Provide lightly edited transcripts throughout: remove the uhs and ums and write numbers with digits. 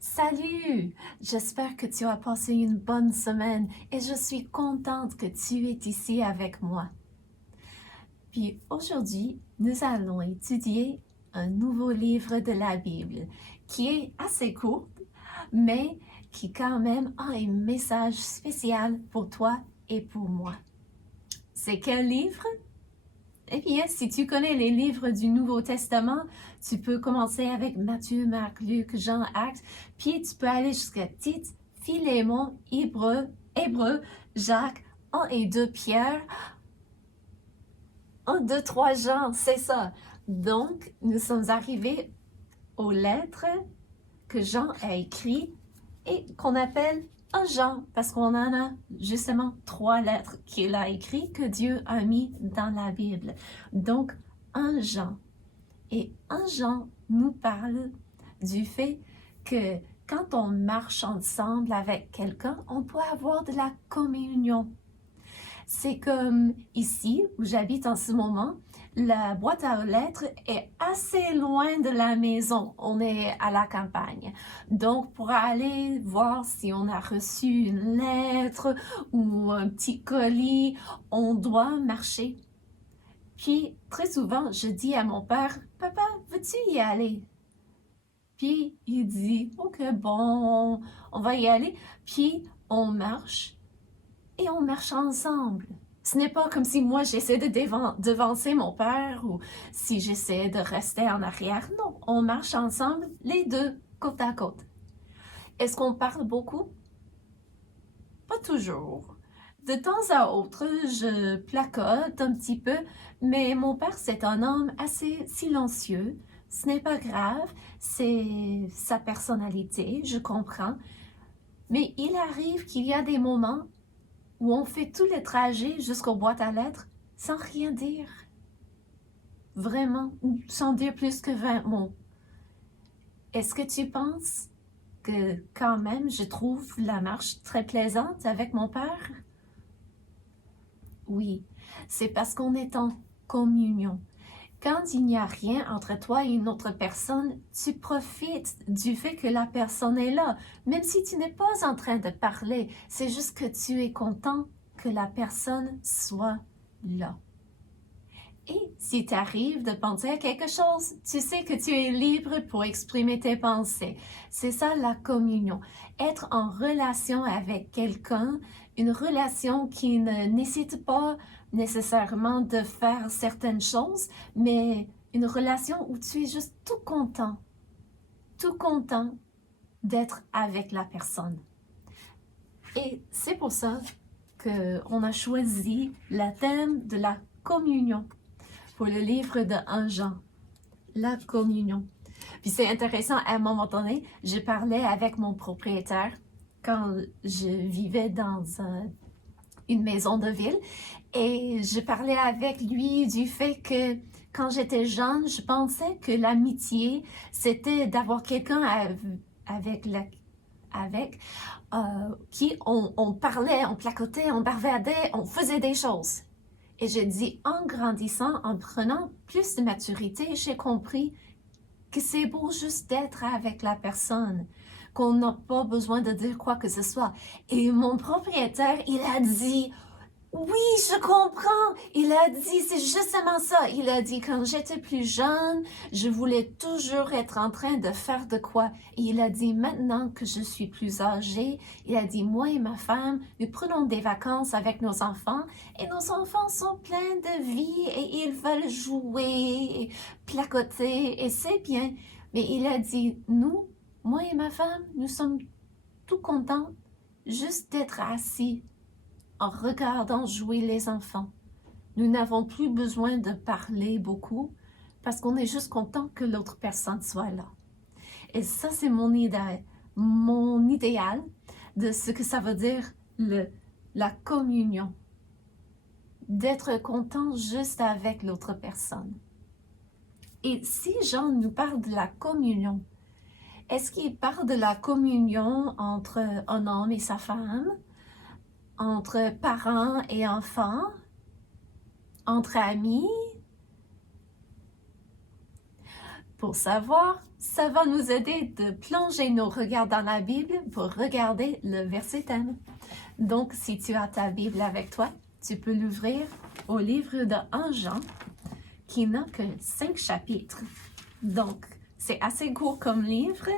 Salut! J'espère que tu as passé une bonne semaine et je suis contente que tu es ici avec moi. Puis aujourd'hui, nous allons étudier un nouveau livre de la Bible qui est assez court, mais qui quand même a un message spécial pour toi et pour moi. C'est quel livre? Eh bien, si tu connais les livres du Nouveau Testament, tu peux commencer avec Matthieu, Marc, Luc, Jean, Actes, puis tu peux aller jusqu'à Tite, Philémon, Hébreux, Jacques, 1 et 2 Pierre, 1, 2, 3 Jean, c'est ça. Donc, nous sommes arrivés aux lettres que Jean a écrites et qu'on appelle un Jean, parce qu'on en a justement 3 lettres qu'il a écrites que Dieu a mis dans la Bible. Donc, un Jean. Et un Jean nous parle du fait que quand on marche ensemble avec quelqu'un, on peut avoir de la communion. C'est comme ici, où j'habite en ce moment, la boîte à lettres est assez loin de la maison. On est à la campagne. Donc, pour aller voir si on a reçu une lettre ou un petit colis, on doit marcher. Puis, très souvent, je dis à mon père, « Papa, veux-tu y aller? » Puis, il dit, « Ok, bon, on va y aller. » Puis, on marche et on marche ensemble. Ce n'est pas comme si moi j'essaie de devancer mon père ou si j'essaie de rester en arrière. Non, on marche ensemble, les deux, côte à côte. Est-ce qu'on parle beaucoup? Pas toujours. De temps à autre, je placote un petit peu, mais mon père, c'est un homme assez silencieux. Ce n'est pas grave, c'est sa personnalité, je comprends. Mais il arrive qu'il y a des moments où on fait tout le trajet jusqu'aux boîtes à lettres sans rien dire. Vraiment, sans dire plus que 20 mots. Est-ce que tu penses que quand même je trouve la marche très plaisante avec mon père? Oui, c'est parce qu'on est en communion. Quand il n'y a rien entre toi et une autre personne, tu profites du fait que la personne est là. Même si tu n'es pas en train de parler, c'est juste que tu es content que la personne soit là. Et si tu arrives de penser à quelque chose, tu sais que tu es libre pour exprimer tes pensées. C'est ça la communion. Être en relation avec quelqu'un, une relation qui ne nécessite pas nécessairement de faire certaines choses, mais une relation où tu es juste tout content d'être avec la personne. Et c'est pour ça qu'on a choisi le thème de la communion pour le livre de 1 Jean, la communion. Puis c'est intéressant, à un moment donné, je parlais avec mon propriétaire quand je vivais dans une maison de ville et je parlais avec lui du fait que quand j'étais jeune, je pensais que l'amitié, c'était d'avoir quelqu'un qui on parlait, on placotait, on bavardait, on faisait des choses. Et je dis, en grandissant, en prenant plus de maturité, j'ai compris que c'est beau juste d'être avec la personne, qu'on n'a pas besoin de dire quoi que ce soit. Et mon propriétaire, il a dit, oui, je comprends. Il a dit, c'est justement ça. Il a dit, quand j'étais plus jeune, je voulais toujours être en train de faire de quoi. Et il a dit, maintenant que je suis plus âgée, il a dit, moi et ma femme, nous prenons des vacances avec nos enfants et nos enfants sont pleins de vie et ils veulent jouer et placoter et c'est bien. Mais il a dit, nous, moi et ma femme, nous sommes tout contents juste d'être assis en regardant jouer les enfants. Nous n'avons plus besoin de parler beaucoup parce qu'on est juste content que l'autre personne soit là. Et ça, c'est mon idéal de ce que ça veut dire la communion. D'être content juste avec l'autre personne. Et si Jean nous parle de la communion, est-ce qu'il parle de la communion entre un homme et sa femme, entre parents et enfants, entre amis? Pour savoir, ça va nous aider de plonger nos regards dans la Bible pour regarder le verset thème. Donc, si tu as ta Bible avec toi, tu peux l'ouvrir au livre de 1 Jean, qui n'a que 5 chapitres. Donc, c'est assez court comme livre,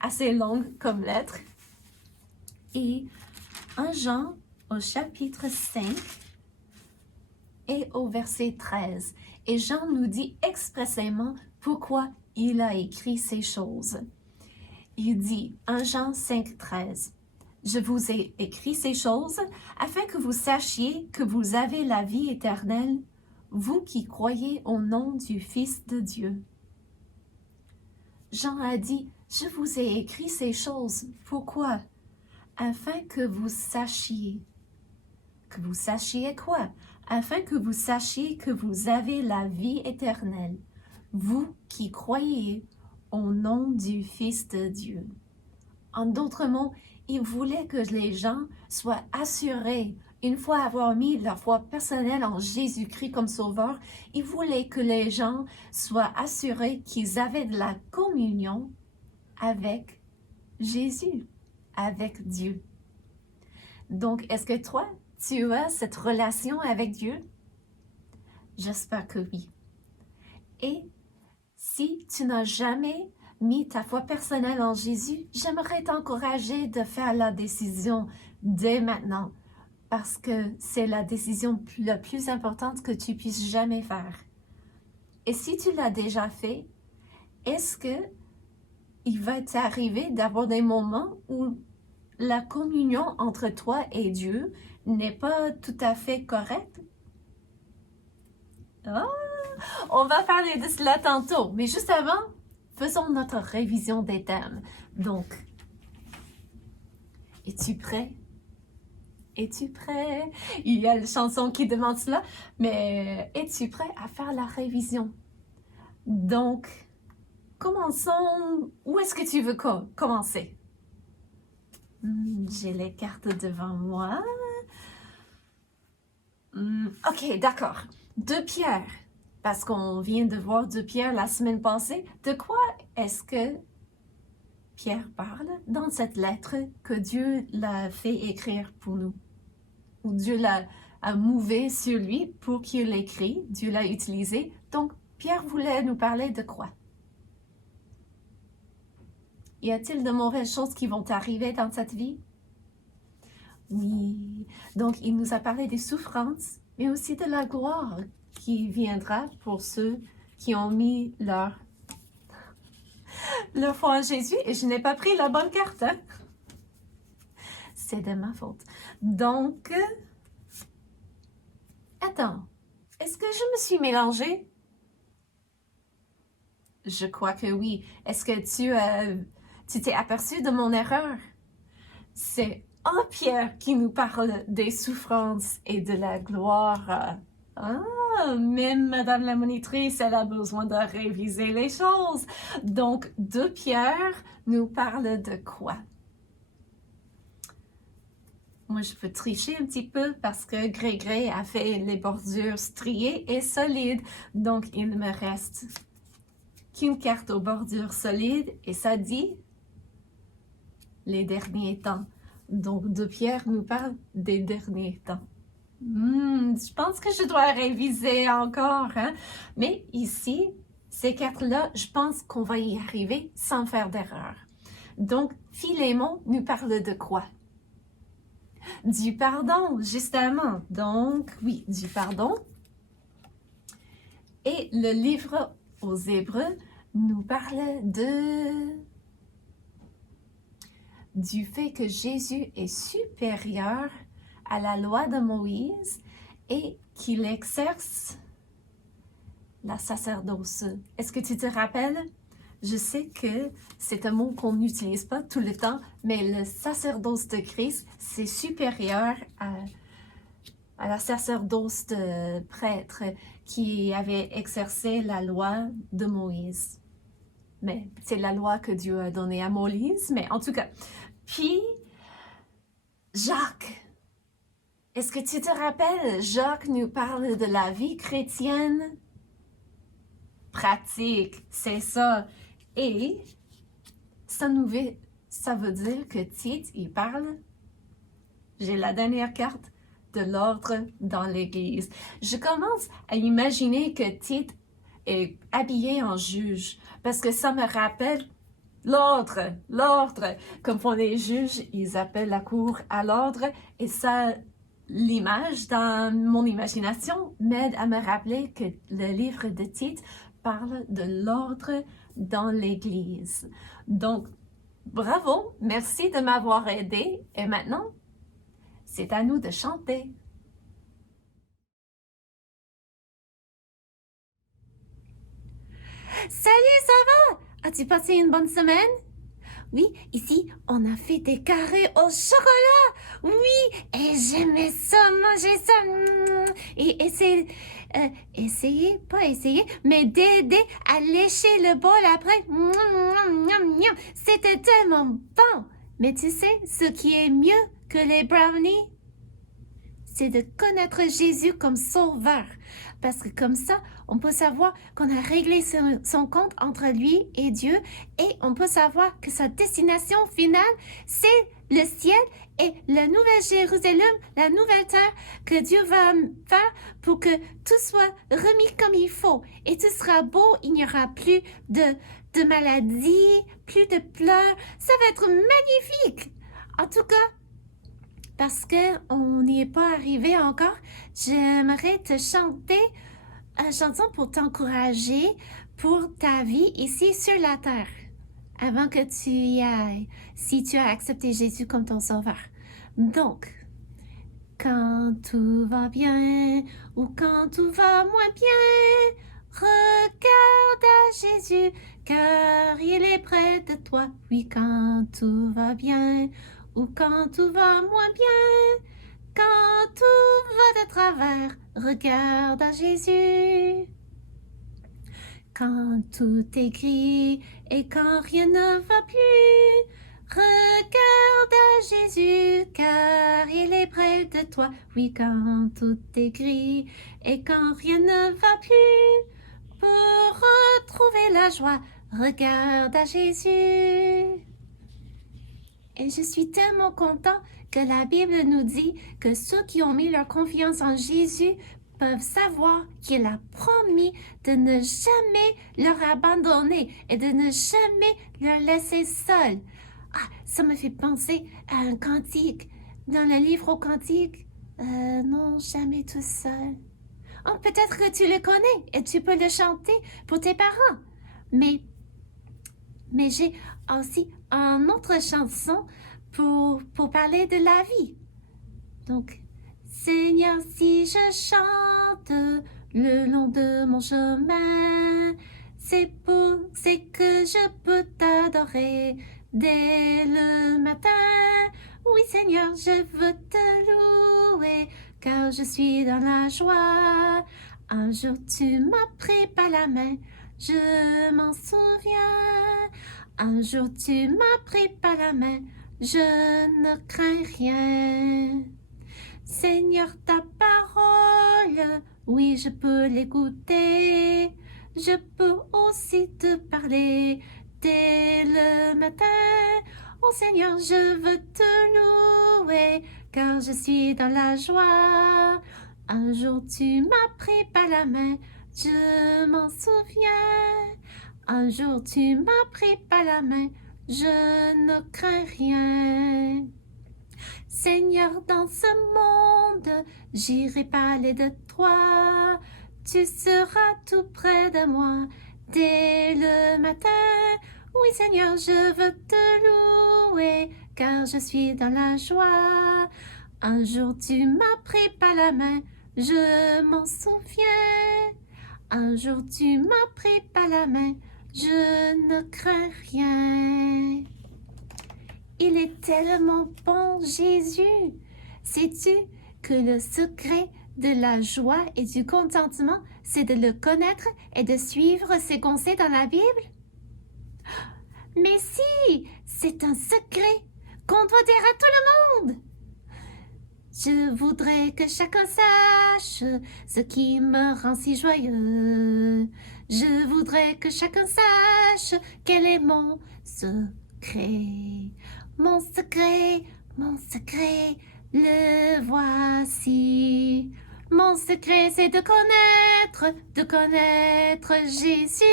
assez long comme lettre. Et 1 Jean au chapitre 5 et au verset 13. Et Jean nous dit expressément pourquoi il a écrit ces choses. Il dit, 1 Jean 5, 13, « Je vous ai écrit ces choses afin que vous sachiez que vous avez la vie éternelle, vous qui croyez au nom du Fils de Dieu. » Jean a dit, « Je vous ai écrit ces choses. » Pourquoi? Afin que vous sachiez. Que vous sachiez quoi? Afin que vous sachiez que vous avez la vie éternelle, vous qui croyez au nom du Fils de Dieu. En d'autres mots, il voulait que les gens soient assurés, une fois avoir mis leur foi personnelle en Jésus-Christ comme sauveur, il voulait que les gens soient assurés qu'ils avaient de la communion avec Jésus, avec Dieu. Donc, est-ce que toi, tu as cette relation avec Dieu? J'espère que oui. Et si tu n'as jamais mis ta foi personnelle en Jésus, j'aimerais t'encourager de faire la décision dès maintenant, parce que c'est la décision la plus importante que tu puisses jamais faire. Et si tu l'as déjà fait, est-ce que il va t'arriver d'avoir des moments où la communion entre toi et Dieu n'est pas tout à fait correcte? Ah, on va parler de cela tantôt, mais juste avant, faisons notre révision des thèmes. Donc, es-tu prêt? Es-tu prêt? Il y a une chanson qui demande cela, mais es-tu prêt à faire la révision? Donc, commençons. Où est-ce que tu veux commencer? J'ai les cartes devant moi. Ok, d'accord. 2 Pierre. Parce qu'on vient de voir 2 Pierre la semaine passée. De quoi est-ce que Pierre parle dans cette lettre que Dieu l'a fait écrire pour nous? Ou Dieu l'a mouvé sur lui pour qu'il l'écrit. Dieu l'a utilisé. Donc, Pierre voulait nous parler de quoi? Y a-t-il de mauvaises choses qui vont arriver dans cette vie? Oui. Donc, il nous a parlé des souffrances, mais aussi de la gloire qui viendra pour ceux qui ont mis leur foi en Jésus. Et je n'ai pas pris la bonne carte. Hein? C'est de ma faute. Donc, attends. Est-ce que je me suis mélangée? Je crois que oui. Est-ce que tu t'es aperçu de mon erreur? C'est Pierre qui nous parle des souffrances et de la gloire. Même Madame la monitrice, elle a besoin de réviser les choses. Donc, 2 Pierre nous parle de quoi? Moi, je peux tricher un petit peu parce que Gré a fait les bordures striées et solides. Donc, il me reste qu'une carte aux bordures solides et ça dit les derniers temps. Donc, 2 Pierre nous parle des derniers temps. Je pense que je dois réviser encore, hein? Mais ici, ces cartes-là, je pense qu'on va y arriver sans faire d'erreur. Donc, Philémon nous parle de quoi? Du pardon, justement. Donc, oui, du pardon. Et le livre aux Hébreux nous parle du fait que Jésus est supérieur à la loi de Moïse et qu'il exerce la sacerdoce. Est-ce que tu te rappelles? Je sais que c'est un mot qu'on n'utilise pas tout le temps, mais le sacerdoce de Christ, c'est supérieur à la sacerdoce de prêtre qui avait exercé la loi de Moïse. Mais c'est la loi que Dieu a donnée à Moïse, mais en tout cas. Puis, Jacques. Est-ce que tu te rappelles? Jacques nous parle de la vie chrétienne. pratique, c'est ça. Et ça veut dire que Tite, il parle. J'ai la dernière carte de l'ordre dans l'Église. Je commence à imaginer que Tite est habillé en juge parce que ça me rappelle l'ordre. Comme font les juges, ils appellent la cour à l'ordre et ça, l'image dans mon imagination m'aide à me rappeler que le livre de Tite parle de l'ordre dans l'Église. Donc, bravo, merci de m'avoir aidé et maintenant, c'est à nous de chanter. Salut, ça va? As-tu passé une bonne semaine? Oui, ici, on a fait des carrés au chocolat. Oui, et j'aimais ça, manger ça. Et pas essayer, mais d'aider à lécher le bol après. C'était tellement bon. Mais tu sais, ce qui est mieux que les brownies, c'est de connaître Jésus comme sauveur. Parce que comme ça, on peut savoir qu'on a réglé son compte entre lui et Dieu et on peut savoir que sa destination finale, c'est le ciel et la nouvelle Jérusalem, la nouvelle terre que Dieu va faire pour que tout soit remis comme il faut. Et tout sera beau, il n'y aura plus de maladies, plus de pleurs. Ça va être magnifique. En tout cas, parce qu'on n'y est pas arrivé encore, j'aimerais te chanter une chanson pour t'encourager pour ta vie ici sur la terre, avant que tu y ailles, si tu as accepté Jésus comme ton sauveur. Donc, quand tout va bien ou quand tout va moins bien, regarde à Jésus, car il est près de toi. Oui, quand tout va bien ou quand tout va moins bien, quand tout va de travers, regarde à Jésus. Quand tout est gris et quand rien ne va plus, regarde à Jésus, car il est près de toi. Oui, quand tout est gris et quand rien ne va plus, pour retrouver la joie, regarde à Jésus. Et je suis tellement content que la Bible nous dit que ceux qui ont mis leur confiance en Jésus peuvent savoir qu'il a promis de ne jamais leur abandonner et de ne jamais leur laisser seuls. Ah, ça me fait penser à un cantique dans le livre aux cantiques. Non, jamais tout seul. Oh, peut-être que tu le connais et tu peux le chanter pour tes parents. Mais j'ai aussi une autre chanson pour parler de la vie. Donc, Seigneur, si je chante le long de mon chemin, c'est que je peux t'adorer dès le matin. Oui, Seigneur, je veux te louer, car je suis dans la joie. Un jour, tu m'as pris par la main, je m'en souviens. Un jour, tu m'as pris par la main, je ne crains rien. Seigneur, ta parole, oui, je peux l'écouter. Je peux aussi te parler dès le matin. Oh Seigneur, je veux te louer, car je suis dans la joie. Un jour, tu m'as pris par la main, je m'en souviens. Un jour, tu m'as pris par la main, je ne crains rien. Seigneur, dans ce monde, j'irai parler de toi. Tu seras tout près de moi dès le matin. Oui, Seigneur, je veux te louer, car je suis dans la joie. Un jour, tu m'as pris par la main, je m'en souviens. Un jour, tu m'as pris par la main, je ne crains rien. Il est tellement bon, Jésus. Sais-tu que le secret de la joie et du contentement, c'est de le connaître et de suivre ses conseils dans la Bible? Mais si, c'est un secret qu'on doit dire à tout le monde. Je voudrais que chacun sache ce qui me rend si joyeux. Je voudrais que chacun sache quel est mon secret. Mon secret, le voici. Mon secret, c'est de connaître Jésus.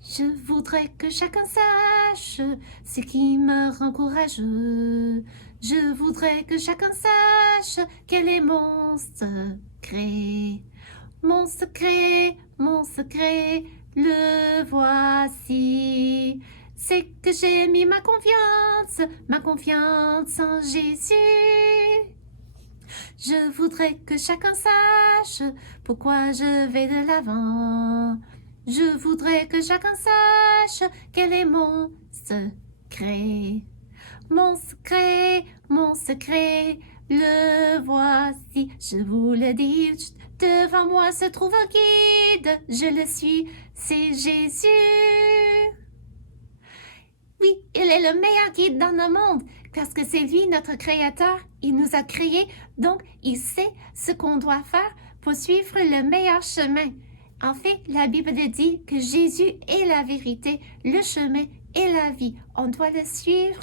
Je voudrais que chacun sache ce qui me rend courageux. Je voudrais que chacun sache quel est mon secret. Mon secret, le voici. C'est que j'ai mis ma confiance en Jésus. Je voudrais que chacun sache pourquoi je vais de l'avant. Je voudrais que chacun sache quel est mon secret. Mon secret, le voici. Je vous le dis, devant moi se trouve un guide. Je le suis, c'est Jésus. Oui, il est le meilleur guide dans le monde parce que c'est lui notre créateur. Il nous a créés, donc il sait ce qu'on doit faire pour suivre le meilleur chemin. En fait, la Bible dit que Jésus est la vérité, le chemin et la vie. On doit le suivre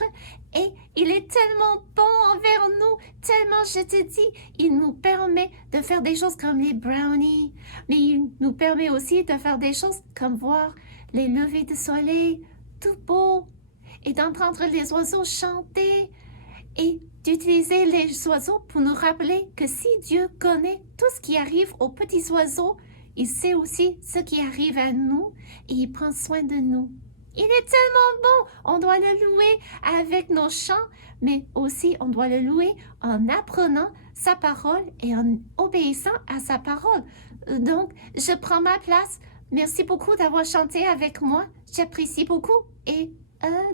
et il est tellement bon envers nous, tellement, je te dis, il nous permet de faire des choses comme les brownies, mais il nous permet aussi de faire des choses comme voir les levées de soleil, tout beau, et d'entendre les oiseaux chanter et d'utiliser les oiseaux pour nous rappeler que si Dieu connaît tout ce qui arrive aux petits oiseaux, il sait aussi ce qui arrive à nous et il prend soin de nous. Il est tellement bon, on doit le louer avec nos chants, mais aussi on doit le louer en apprenant sa parole et en obéissant à sa parole. Donc, je prends ma place. Merci beaucoup d'avoir chanté avec moi. J'apprécie beaucoup et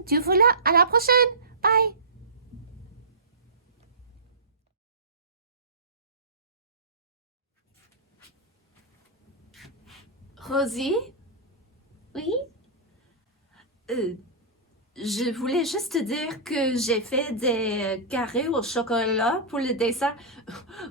Dieu vous là. À la prochaine. Bye. Rosie? Oui? Je voulais juste te dire que j'ai fait des carrés au chocolat pour le dessert.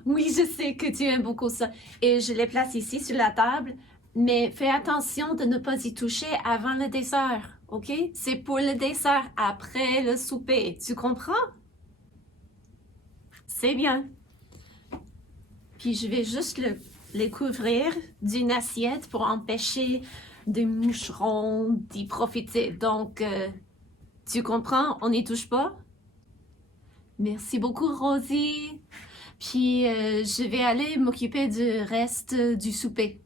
Oui, je sais que tu aimes beaucoup ça. Et je les place ici sur la table. Mais fais attention de ne pas y toucher avant le dessert, ok? C'est pour le dessert, après le souper. Tu comprends? C'est bien. Puis je vais juste les couvrir d'une assiette pour empêcher des moucherons d'y profiter. Donc, tu comprends? On n'y touche pas? Merci beaucoup, Rosie. Puis, je vais aller m'occuper du reste du souper.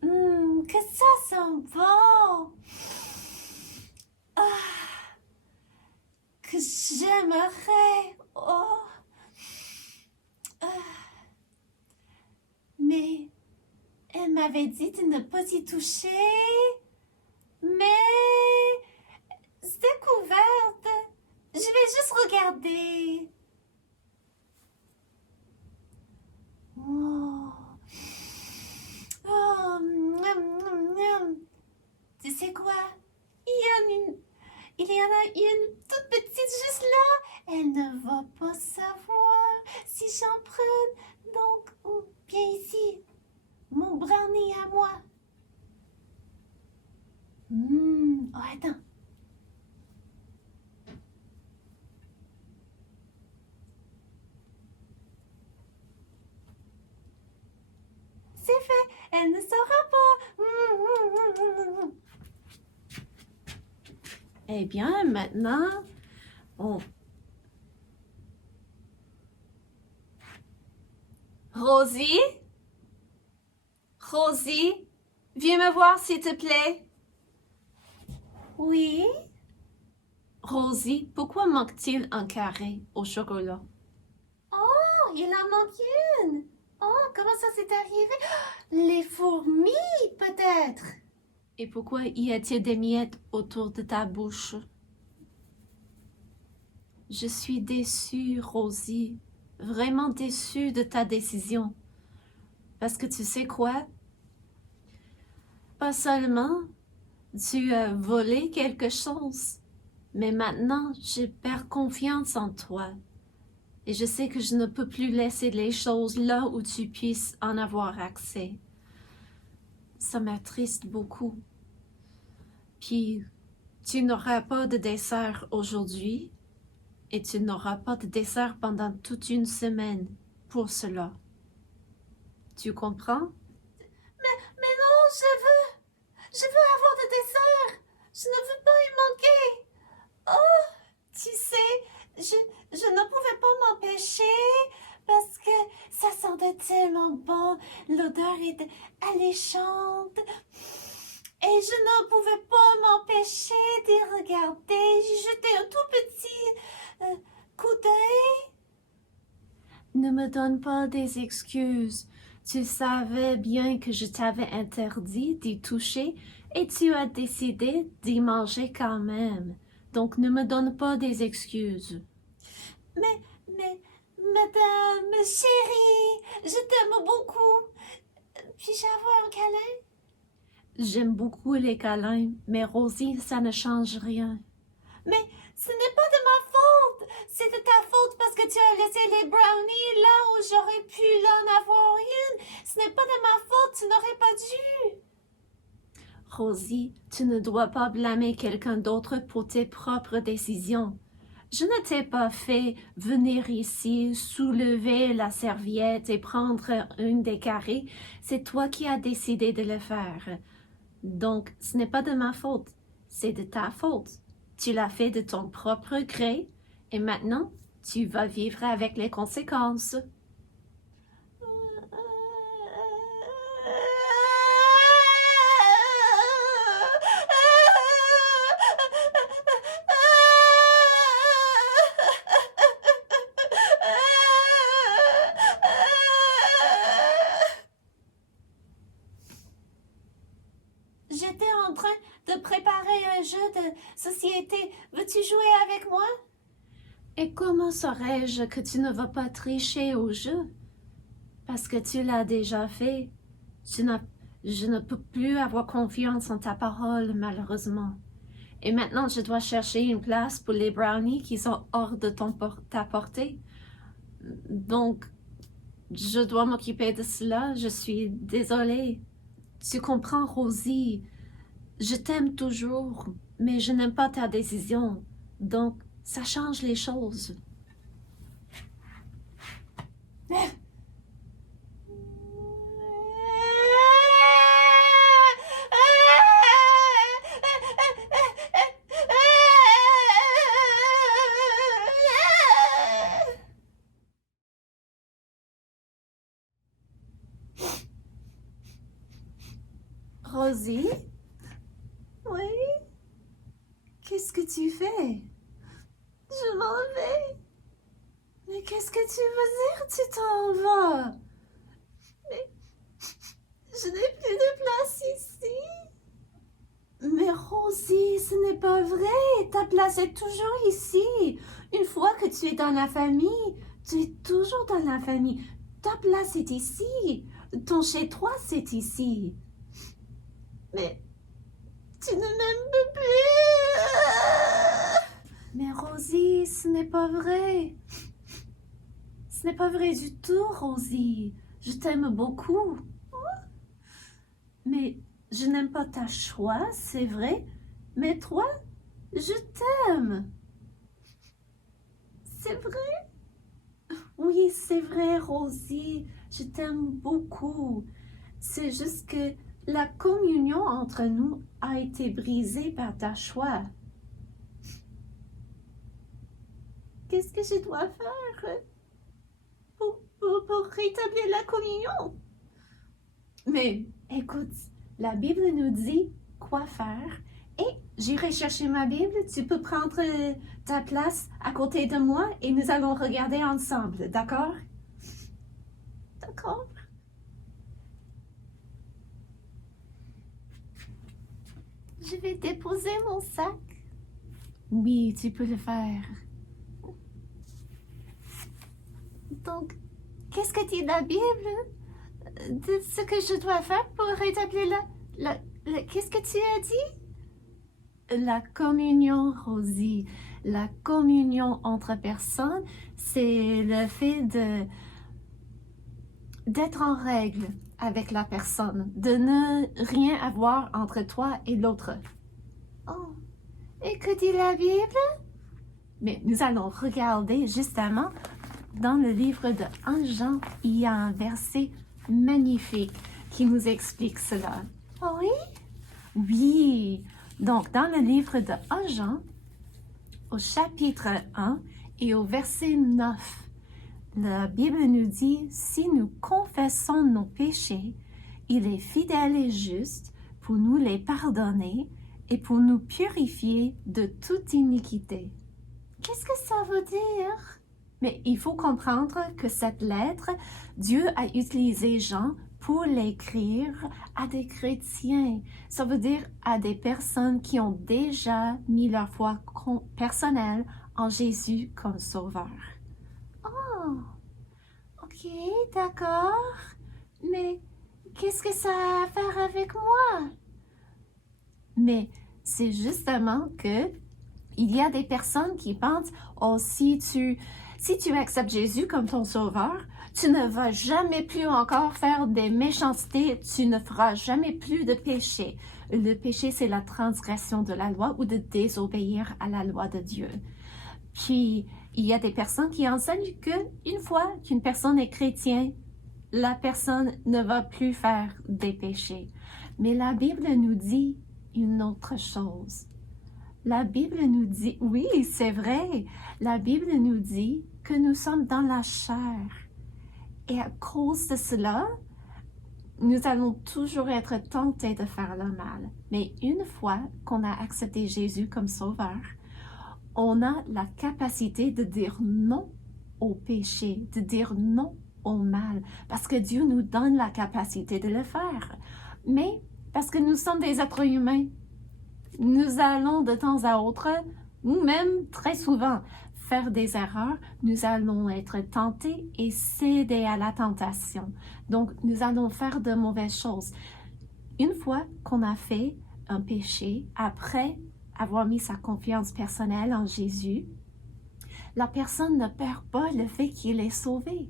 Que ça sent bon! Que j'aimerais! Oh! Mais elle m'avait dit de ne pas y toucher. Mais c'est couverte. Je vais juste regarder. Oh. Oh. Tu sais quoi? Il y en a une toute petite juste là. Elle ne va pas savoir si j'en prenne. Donc, viens ici. Mon brownie à moi. Oh, attends. C'est fait. Elle ne saura pas. Eh bien, maintenant, Rosie? Rosie? Viens me voir, s'il te plaît. Oui? Rosie, pourquoi manque-t-il un carré au chocolat? Oh, il en manque une. Oh, comment ça s'est arrivé? Les fourmis, peut-être. Et pourquoi y a-t-il des miettes autour de ta bouche? Je suis déçue, Rosie. Vraiment déçue de ta décision. Parce que tu sais quoi? Pas seulement tu as volé quelque chose, mais maintenant je perds confiance en toi. Et je sais que je ne peux plus laisser les choses là où tu puisses en avoir accès. Ça m'attriste beaucoup. Puis, tu n'auras pas de dessert aujourd'hui et tu n'auras pas de dessert pendant toute une semaine pour cela. Tu comprends? Mais non, je veux avoir de dessert. Je ne veux pas y manquer. Oh, tu sais, je ne pouvais pas m'empêcher parce que ça sentait tellement bon. L'odeur était alléchante. Et je ne pouvais pas m'empêcher d'y regarder. J'ai jeté un tout petit coup d'œil. Ne me donne pas des excuses. Tu savais bien que je t'avais interdit d'y toucher et tu as décidé d'y manger quand même. Donc ne me donne pas des excuses. Mais, madame, chérie, je t'aime beaucoup. Puis-je avoir un câlin? J'aime beaucoup les câlins, mais Rosie, ça ne change rien. Mais ce n'est pas de ma faute. C'est de ta faute parce que tu as laissé les brownies là où j'aurais pu en avoir une. Ce n'est pas de ma faute, tu n'aurais pas dû. Rosie, tu ne dois pas blâmer quelqu'un d'autre pour tes propres décisions. Je ne t'ai pas fait venir ici, soulever la serviette et prendre une des carrés. C'est toi qui as décidé de le faire. Donc, ce n'est pas de ma faute, c'est de ta faute. Tu l'as fait de ton propre gré et maintenant, tu vas vivre avec les conséquences. J'étais en train de préparer un jeu de société. Veux-tu jouer avec moi? Et comment saurais-je que tu ne vas pas tricher au jeu? Parce que tu l'as déjà fait. Je ne peux plus avoir confiance en ta parole, malheureusement. Et maintenant, je dois chercher une place pour les brownies qui sont hors de ta portée. Donc, je dois m'occuper de cela. Je suis désolée. Tu comprends, Rosie? Je t'aime toujours, mais je n'aime pas ta décision. Donc, ça change les choses. Rosie? Oui, Qu'est-ce que tu fais? je m'en vais. Mais qu'est-ce que tu veux dire, tu t'en vas? Je n'ai plus de place ici. Mais Rosie, ce n'est pas vrai. Ta place est toujours ici. Une fois que tu es dans la famille, tu es toujours dans la famille. Ta place est ici. Ton chez-toi, c'est ici. Mais tu ne m'aimes plus. Mais Rosie, ce n'est pas vrai. Ce n'est pas vrai du tout, Rosie. Je t'aime beaucoup. Mais je n'aime pas ta choix, c'est vrai. Mais toi, je t'aime. C'est vrai? Oui, c'est vrai, Rosie. Je t'aime beaucoup. C'est juste que la communion entre nous a été brisée par ta choix. Qu'est-ce que je dois faire pour rétablir la communion? Mais écoute, la Bible nous dit quoi faire. Et j'irai chercher ma Bible. Tu peux prendre ta place à côté de moi et nous allons regarder ensemble, d'accord? D'accord. Je vais déposer mon sac. Oui, tu peux le faire. Donc, qu'est-ce que dit la Bible de ce que je dois faire pour rétablir qu'est-ce que tu as dit? La communion, Rosie. La communion entre personnes, c'est le fait d'être en règle avec la personne, de ne rien avoir entre toi et l'autre. Oh, et que dit la Bible? Mais nous allons regarder justement dans le livre de 1 Jean, il y a un verset magnifique qui nous explique cela. Oh oui? Oui, donc dans le livre de 1 Jean, au chapitre 1 et au verset 9, la Bible nous dit, si nous confessons nos péchés, il est fidèle et juste pour nous les pardonner et pour nous purifier de toute iniquité. Qu'est-ce que ça veut dire? Mais il faut comprendre que cette lettre, Dieu a utilisé Jean pour l'écrire à des chrétiens. Ça veut dire à des personnes qui ont déjà mis leur foi personnelle en Jésus comme sauveur. Oh, ok, d'accord. Mais qu'est-ce que ça a à faire avec moi? Mais c'est justement que il y a des personnes qui pensent, oh, si tu acceptes Jésus comme ton sauveur, tu ne vas jamais plus encore faire des méchancetés, tu ne feras jamais plus de péché. Le péché, c'est la transgression de la loi ou de désobéir à la loi de Dieu. Puis, il y a des personnes qui enseignent qu'une fois qu'une personne est chrétienne, la personne ne va plus faire des péchés. Mais la Bible nous dit une autre chose. La Bible nous dit, oui, c'est vrai, la Bible nous dit que nous sommes dans la chair. Et à cause de cela, nous allons toujours être tentés de faire le mal. Mais une fois qu'on a accepté Jésus comme sauveur, on a la capacité de dire non au péché, de dire non au mal, parce que Dieu nous donne la capacité de le faire. Mais parce que nous sommes des êtres humains, nous allons de temps à autre, ou même très souvent, faire des erreurs, nous allons être tentés et céder à la tentation. Donc, nous allons faire de mauvaises choses. Une fois qu'on a fait un péché, après avoir mis sa confiance personnelle en Jésus, la personne ne perd pas le fait qu'il est sauvé.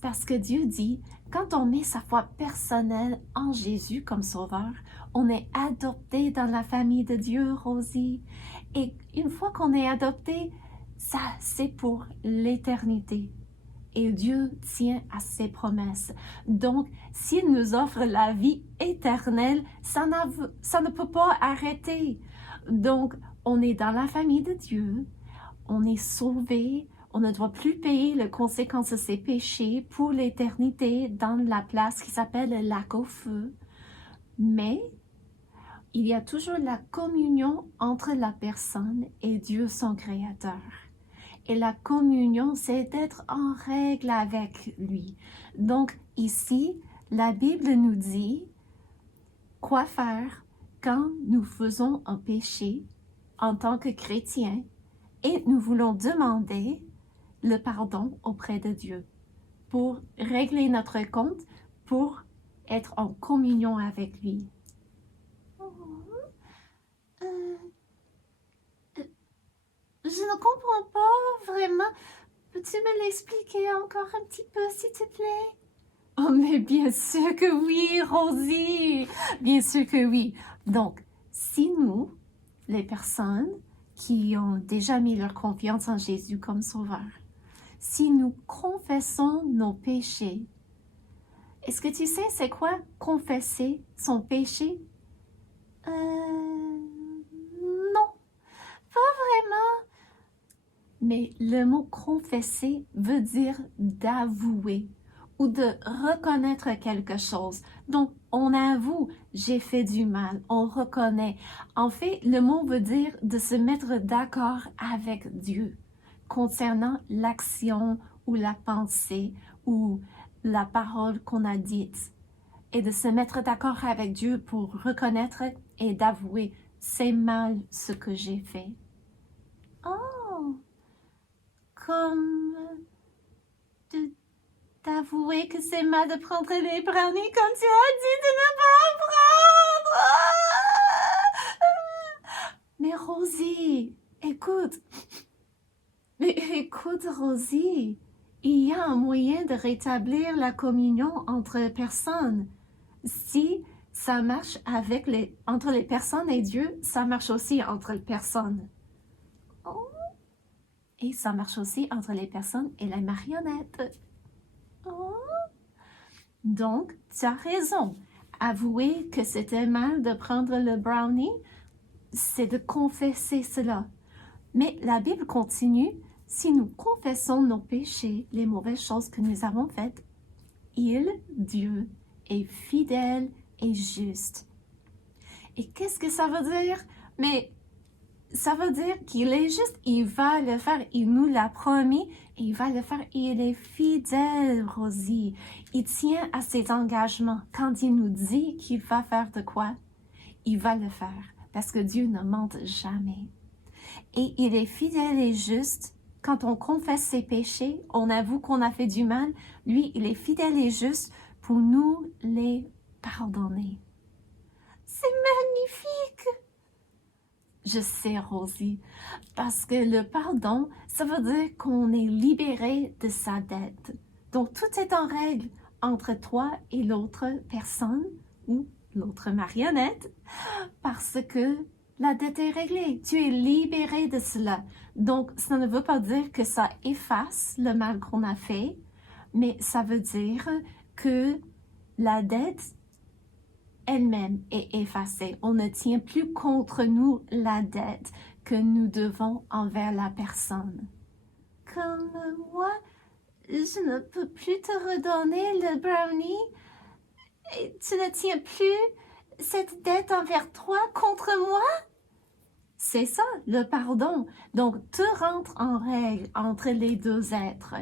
Parce que Dieu dit, quand on met sa foi personnelle en Jésus comme sauveur, on est adopté dans la famille de Dieu, Rosie. Et une fois qu'on est adopté, ça, c'est pour l'éternité. Et Dieu tient à ses promesses. Donc, s'il nous offre la vie éternelle, ça ne peut pas arrêter. Donc, on est dans la famille de Dieu, on est sauvé, on ne doit plus payer les conséquences de ses péchés pour l'éternité dans la place qui s'appelle le lac au feu. Mais il y a toujours la communion entre la personne et Dieu son Créateur. Et la communion, c'est d'être en règle avec lui. Donc ici, la Bible nous dit quoi faire quand nous faisons un péché en tant que chrétiens et nous voulons demander le pardon auprès de Dieu pour régler notre compte, pour être en communion avec lui. Je ne comprends pas vraiment. Peux-tu me l'expliquer encore un petit peu, s'il te plaît? Oh, mais bien sûr que oui, Rosie! Bien sûr que oui. Donc, si nous, les personnes qui ont déjà mis leur confiance en Jésus comme sauveur, si nous confessons nos péchés, est-ce que tu sais c'est quoi confesser son péché? Non, pas vraiment. Mais le mot confesser veut dire d'avouer ou de reconnaître quelque chose. Donc, on avoue, j'ai fait du mal, on reconnaît. En fait, le mot veut dire de se mettre d'accord avec Dieu concernant l'action ou la pensée ou la parole qu'on a dite. Et de se mettre d'accord avec Dieu pour reconnaître et d'avouer, c'est mal ce que j'ai fait. Oh, comme d'avouer que c'est mal de prendre les brownies comme tu as dit de ne pas en prendre. Mais Rosie, écoute, mais écoute, Rosie, il y a un moyen de rétablir la communion entre personnes. Si ça marche entre les personnes et Dieu, ça marche aussi entre les personnes. Oh. Et ça marche aussi entre les personnes et les marionnettes. Oh. Donc, tu as raison. Avouer que c'était mal de prendre le brownie, c'est de confesser cela. Mais la Bible continue, si nous confessons nos péchés, les mauvaises choses que nous avons faites, il, Dieu, est fidèle et juste. Et qu'est-ce que ça veut dire? Mais ça veut dire qu'il est juste, il va le faire, il nous l'a promis, et il va le faire. Il est fidèle, Rosie. Il tient à ses engagements. Quand il nous dit qu'il va faire de quoi, il va le faire, parce que Dieu ne ment jamais. Et il est fidèle et juste. Quand on confesse ses péchés, on avoue qu'on a fait du mal. Lui, il est fidèle et juste pour nous les pardonner. C'est magnifique! Je sais, Rosie, parce que le pardon, ça veut dire qu'on est libéré de sa dette. Donc, tout est en règle entre toi et l'autre personne ou l'autre marionnette parce que la dette est réglée. Tu es libéré de cela. Donc, ça ne veut pas dire que ça efface le mal qu'on a fait, mais ça veut dire que la dette elle-même est effacée. On ne tient plus contre nous la dette que nous devons envers la personne. Comme moi, je ne peux plus te redonner le brownie et tu ne tiens plus cette dette envers toi contre moi? C'est ça, le pardon. Donc, tout rentre en règle entre les deux êtres.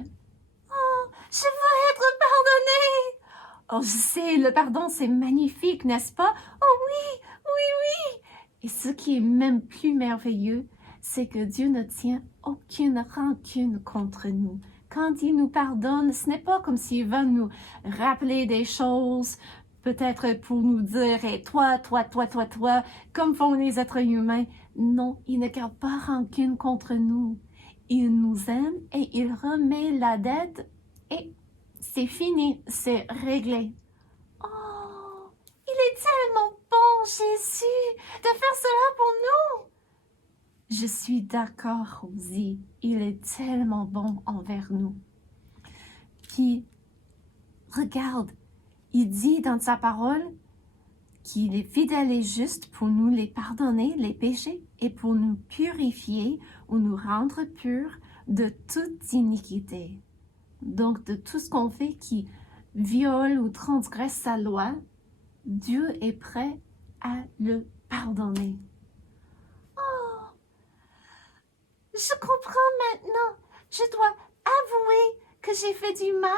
Oh, je veux être pardonnée! Oh, je sais, le pardon, c'est magnifique, n'est-ce pas? Oh oui, oui, oui! Et ce qui est même plus merveilleux, c'est que Dieu ne tient aucune rancune contre nous. Quand il nous pardonne, ce n'est pas comme s'il va nous rappeler des choses, peut-être pour nous dire hey, toi, comme font les êtres humains. Non, il ne garde pas rancune contre nous. Il nous aime et il remet la dette et c'est fini, c'est réglé. Oh, il est tellement bon, Jésus, de faire cela pour nous. Je suis d'accord, Rosie. Il est tellement bon envers nous. Puis, regarde, il dit dans sa parole qu'il est fidèle et juste pour nous les pardonner, les péchés, et pour nous purifier ou nous rendre purs de toute iniquité. Donc, de tout ce qu'on fait qui viole ou transgresse sa loi, Dieu est prêt à le pardonner. Oh, je comprends maintenant. Je dois avouer que j'ai fait du mal.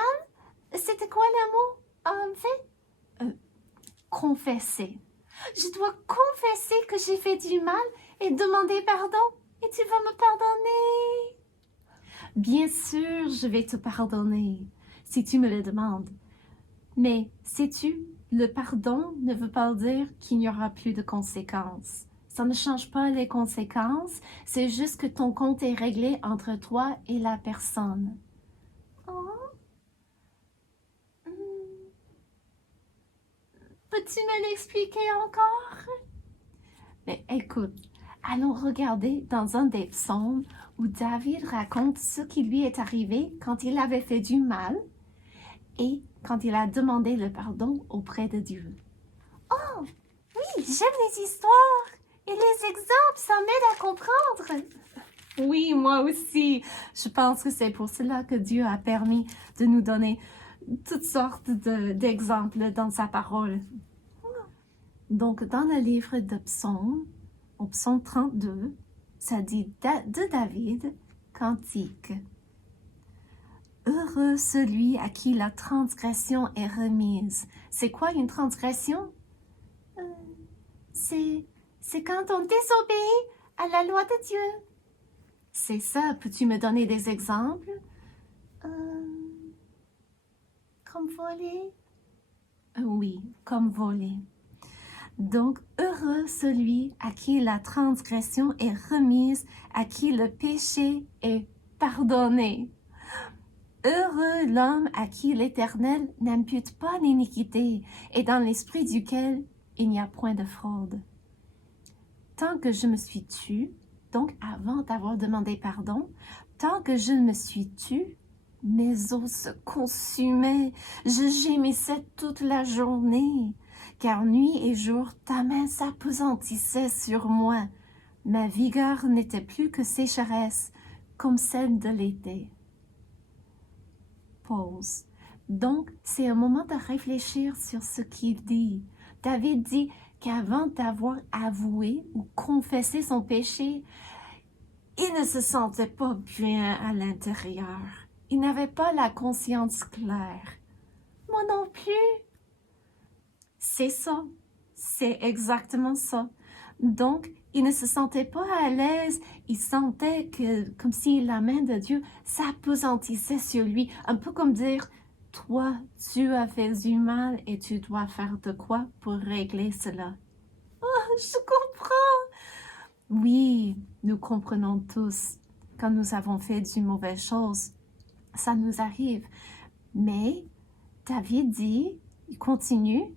C'était quoi le mot en fait? Confesser. Je dois confesser que j'ai fait du mal et demander pardon. Et tu vas me pardonner. Bien sûr, je vais te pardonner si tu me le demandes. Mais sais-tu, le pardon ne veut pas dire qu'il n'y aura plus de conséquences. Ça ne change pas les conséquences, c'est juste que ton compte est réglé entre toi et la personne. Oh. Peux-tu me l'expliquer encore? Mais écoute, allons regarder dans un des psaumes où David raconte ce qui lui est arrivé quand il avait fait du mal et quand il a demandé le pardon auprès de Dieu. Oh, oui, j'aime les histoires et les exemples, ça m'aide à comprendre. Oui, moi aussi. Je pense que c'est pour cela que Dieu a permis de nous donner toutes sortes d'exemples dans sa parole. Donc, dans le livre de Psaumes, au psaume 32, ça dit de David, cantique. Heureux celui à qui la transgression est remise. C'est quoi une transgression? C'est quand on désobéit à la loi de Dieu. C'est ça. Peux-tu me donner des exemples? Comme voler? Oui, comme voler. Donc, heureux celui à qui la transgression est remise, à qui le péché est pardonné. Heureux l'homme à qui l'Éternel n'impute pas l'iniquité et dans l'esprit duquel il n'y a point de fraude. Tant que je me suis tue, donc avant d'avoir demandé pardon, tant que je me suis tue, mes os se consumaient, je gémissais toute la journée, car nuit et jour ta main s'appesantissait sur moi. Ma vigueur n'était plus que sécheresse, comme celle de l'été. Pause. Donc, c'est un moment de réfléchir sur ce qu'il dit. David dit qu'avant d'avoir avoué ou confessé son péché, il ne se sentait pas bien à l'intérieur. Il n'avait pas la conscience claire. Moi non plus. C'est ça. C'est exactement ça. Donc, il ne se sentait pas à l'aise. Il sentait que, comme si la main de Dieu s'appesantissait sur lui. Un peu comme dire, toi, tu as fait du mal et tu dois faire de quoi pour régler cela. Oh, je comprends. Oui, nous comprenons tous. Quand nous avons fait du mauvaises choses, ça nous arrive. Mais David dit, il continue,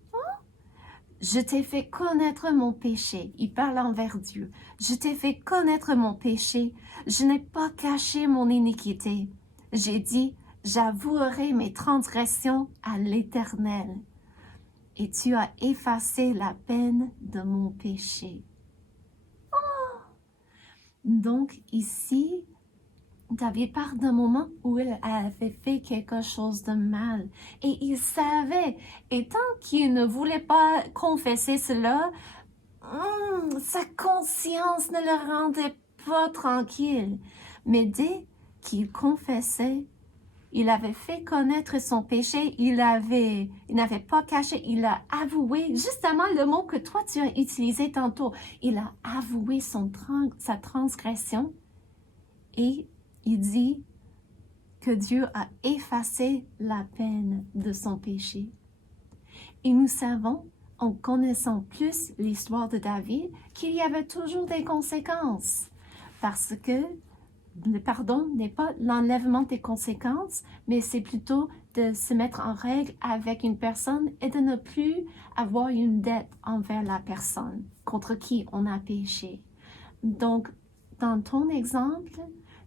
je t'ai fait connaître mon péché. Il parle envers Dieu. Je t'ai fait connaître mon péché. Je n'ai pas caché mon iniquité. J'ai dit, j'avouerai mes transgressions à l'Éternel. Et tu as effacé la peine de mon péché. Oh! Donc ici, David parle d'un moment où il avait fait quelque chose de mal et il savait, et tant qu'il ne voulait pas confesser cela, sa conscience ne le rendait pas tranquille. Mais dès qu'il confessait, il avait fait connaître son péché, il n'avait pas caché, il a avoué, justement le mot que toi tu as utilisé tantôt, il a avoué sa transgression et il dit que Dieu a effacé la peine de son péché. Et nous savons, en connaissant plus l'histoire de David, qu'il y avait toujours des conséquences. Parce que le pardon n'est pas l'enlèvement des conséquences, mais c'est plutôt de se mettre en règle avec une personne et de ne plus avoir une dette envers la personne contre qui on a péché. Donc, dans ton exemple,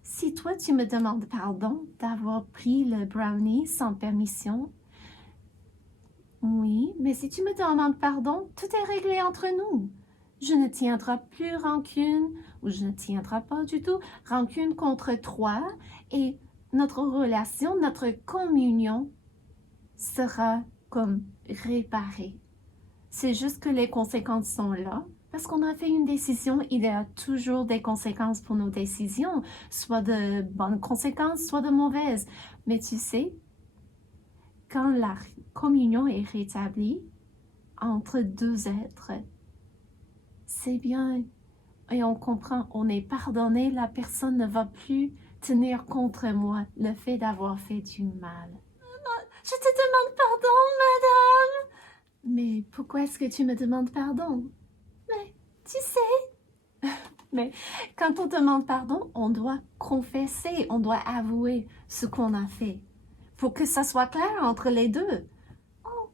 si toi tu me demandes pardon d'avoir pris le brownie sans permission, oui, mais si tu me demandes pardon, tout est réglé entre nous. Je ne tiendrai plus rancune, ou je ne tiendrai pas du tout rancune contre toi, et notre relation, notre communion sera comme réparée. C'est juste que les conséquences sont là, parce qu'on a fait une décision, il y a toujours des conséquences pour nos décisions, soit de bonnes conséquences, soit de mauvaises. Mais tu sais, quand la communion est rétablie entre deux êtres, c'est bien. Et on comprend, on est pardonné, la personne ne va plus tenir contre moi le fait d'avoir fait du mal. Je te demande pardon, madame. Mais pourquoi est-ce que tu me demandes pardon? Mais tu sais. Mais quand on demande pardon, on doit confesser, on doit avouer ce qu'on a fait pour que ça soit clair entre les deux. Oh,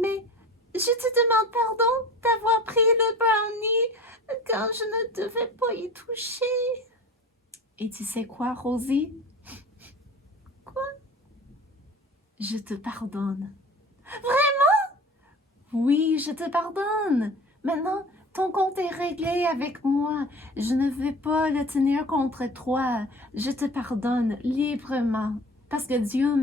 mais je te demande pardon d'avoir pris le brownie quand je ne devais pas y toucher. Et tu sais quoi, Rosie? Quoi? Je te pardonne. Vraiment? Oui, je te pardonne. Maintenant, ton compte est réglé avec moi. Je ne vais pas le tenir contre toi. Je te pardonne librement parce que Dieu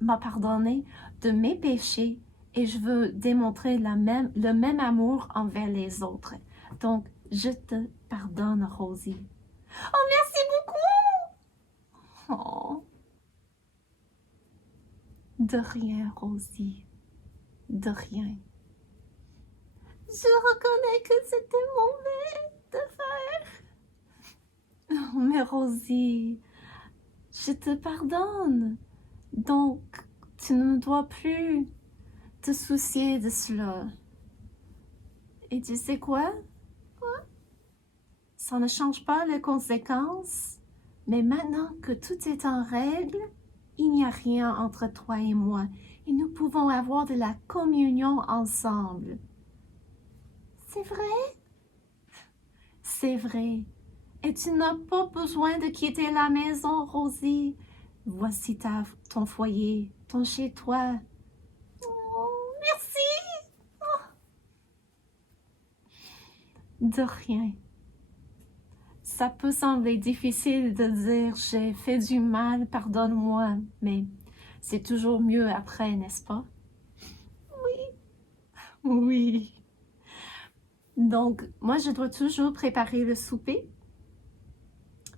m'a pardonné de mes péchés et je veux démontrer le même amour envers les autres. Donc, je te pardonne, Rosie. Oh, merci beaucoup! Oh. De rien, Rosie. De rien. Je reconnais que c'était mauvais de faire. Oh, mais Rosie, je te pardonne. Donc, tu ne dois plus te soucier de cela. Et tu sais quoi? Ça ne change pas les conséquences, mais maintenant que tout est en règle, il n'y a rien entre toi et moi et nous pouvons avoir de la communion ensemble. C'est vrai? C'est vrai. Et tu n'as pas besoin de quitter la maison, Rosie. Voici ton foyer, ton chez-toi. Oh, merci. De rien. Ça peut sembler difficile de dire j'ai fait du mal, pardonne-moi, mais c'est toujours mieux après, n'est-ce pas? Oui. Oui. Donc, moi, je dois toujours préparer le souper.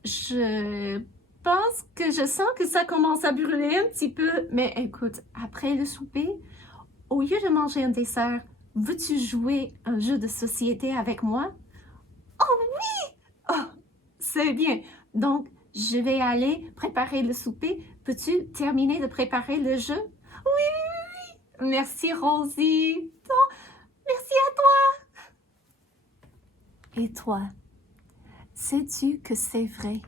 Je pense que je sens que ça commence à brûler un petit peu, mais écoute, après le souper, au lieu de manger un dessert, veux-tu jouer un jeu de société avec moi? Oh oui. Oh, c'est bien. Donc, je vais aller préparer le souper. Peux-tu terminer de préparer le jeu? Oui. Merci, Rosie. Oh, merci à toi. Et toi, sais-tu que c'est vrai?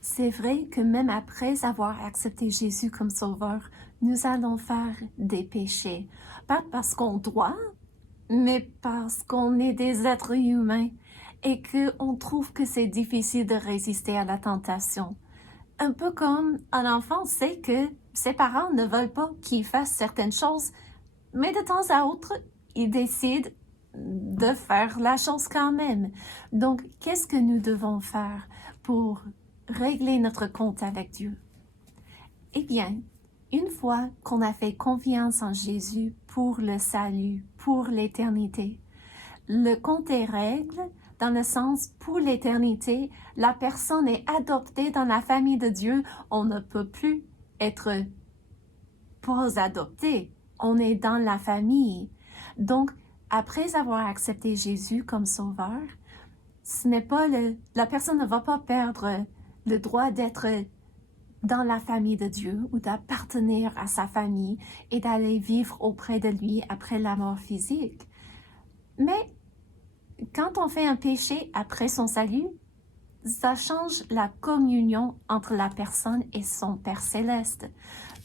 C'est vrai que même après avoir accepté Jésus comme sauveur, nous allons faire des péchés. Pas parce qu'on doit, mais parce qu'on est des êtres humains et qu'on trouve que c'est difficile de résister à la tentation. Un peu comme un enfant sait que ses parents ne veulent pas qu'il fasse certaines choses, mais de temps à autre, il décide de faire la chose quand même. Donc, qu'est-ce que nous devons faire pour régler notre compte avec Dieu? Eh bien, une fois qu'on a fait confiance en Jésus pour le salut, pour l'éternité, le compte est réglé dans le sens pour l'éternité, la personne est adoptée dans la famille de Dieu, on ne peut plus être pas adopté, on est dans la famille. Donc, après avoir accepté Jésus comme sauveur, ce n'est pas la personne ne va pas perdre le droit d'être dans la famille de Dieu ou d'appartenir à sa famille et d'aller vivre auprès de lui après la mort physique. Mais quand on fait un péché après son salut, ça change la communion entre la personne et son Père céleste.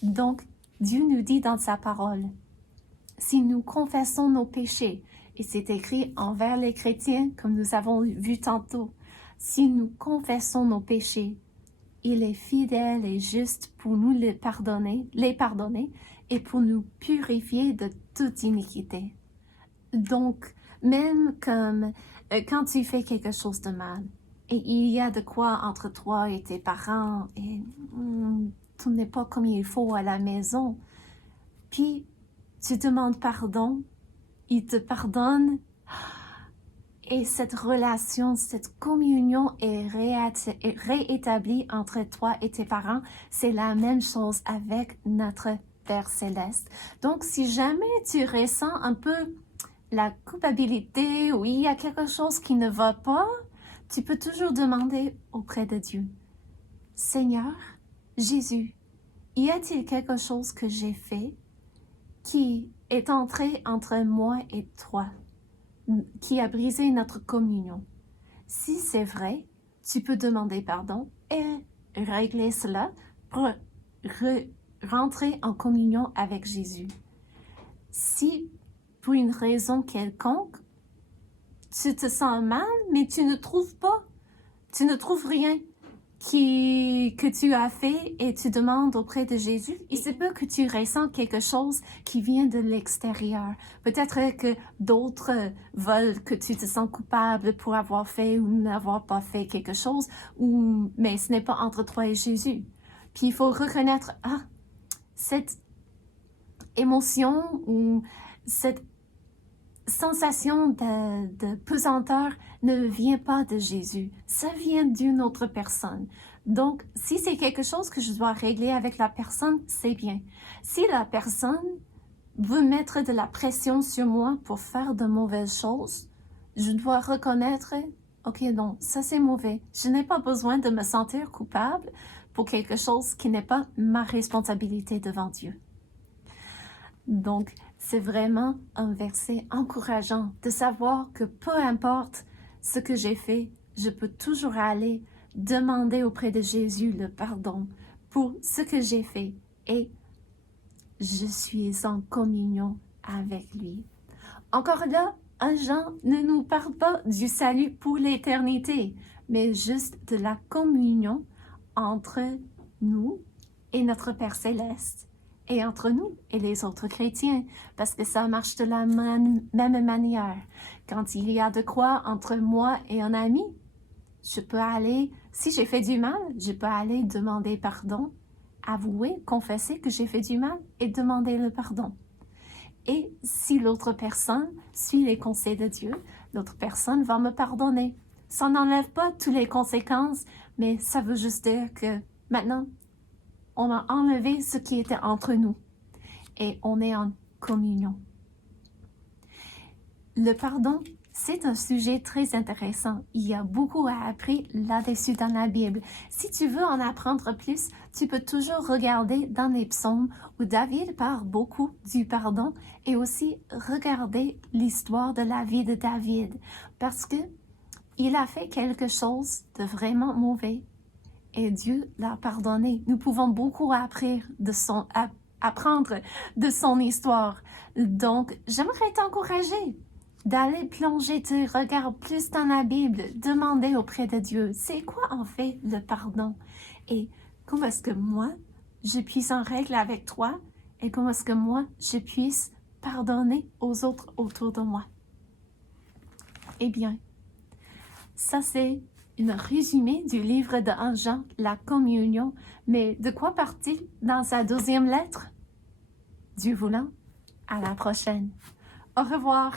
Donc, Dieu nous dit dans sa parole, si nous confessons nos péchés, et c'est écrit envers les chrétiens, comme nous avons vu tantôt, si nous confessons nos péchés, il est fidèle et juste pour nous les pardonner et pour nous purifier de toute iniquité. Donc, même comme quand tu fais quelque chose de mal, et il y a de quoi entre toi et tes parents, et tout n'est pas comme il faut à la maison, puis tu demandes pardon, il te pardonne, et cette relation, cette communion est réétablie entre toi et tes parents. C'est la même chose avec notre Père céleste. Donc, si jamais tu ressens un peu la culpabilité ou il y a quelque chose qui ne va pas, tu peux toujours demander auprès de Dieu. Seigneur, Jésus, y a-t-il quelque chose que j'ai fait qui est entré entre moi et toi, qui a brisé notre communion? Si c'est vrai, tu peux demander pardon et régler cela pour rentrer en communion avec Jésus. Si, pour une raison quelconque, tu te sens mal, mais tu ne trouves rien que tu as fait et tu demandes auprès de Jésus, il se peut que tu ressens quelque chose qui vient de l'extérieur. Peut-être que d'autres veulent que tu te sens coupable pour avoir fait ou n'avoir pas fait quelque chose, mais ce n'est pas entre toi et Jésus. Puis il faut reconnaître, cette émotion ou cette sensation de pesanteur ne vient pas de Jésus, ça vient d'une autre personne. Donc, si c'est quelque chose que je dois régler avec la personne, c'est bien. Si la personne veut mettre de la pression sur moi pour faire de mauvaises choses, je dois reconnaître, ok, non, ça c'est mauvais. Je n'ai pas besoin de me sentir coupable pour quelque chose qui n'est pas ma responsabilité devant Dieu. Donc, c'est vraiment un verset encourageant de savoir que peu importe ce que j'ai fait, je peux toujours aller demander auprès de Jésus le pardon pour ce que j'ai fait et je suis en communion avec lui. Encore là, 1 Jean ne nous parle pas du salut pour l'éternité, mais juste de la communion entre nous et notre Père céleste, et entre nous et les autres chrétiens, parce que ça marche de la même manière. Quand il y a de quoi entre moi et un ami, je peux aller, si j'ai fait du mal, je peux aller demander pardon, avouer, confesser que j'ai fait du mal et demander le pardon. Et si l'autre personne suit les conseils de Dieu, l'autre personne va me pardonner. Ça n'enlève pas toutes les conséquences, mais ça veut juste dire que maintenant, on a enlevé ce qui était entre nous et on est en communion. Le pardon, c'est un sujet très intéressant. Il y a beaucoup à apprendre là-dessus dans la Bible. Si tu veux en apprendre plus, tu peux toujours regarder dans les psaumes où David parle beaucoup du pardon et aussi regarder l'histoire de la vie de David parce que il a fait quelque chose de vraiment mauvais et Dieu l'a pardonné. Nous pouvons beaucoup apprendre de son histoire. Donc, j'aimerais t'encourager d'aller plonger tes regards plus dans la Bible, demander auprès de Dieu, c'est quoi en fait le pardon? Et comment est-ce que moi, je puisse en règle avec toi? Et comment est-ce que moi, je puisse pardonner aux autres autour de moi? Eh bien, ça c'est un résumé du livre de 1 Jean, la communion. Mais de quoi part-il dans sa 2e lettre? Dieu voulant, à la prochaine. Au revoir.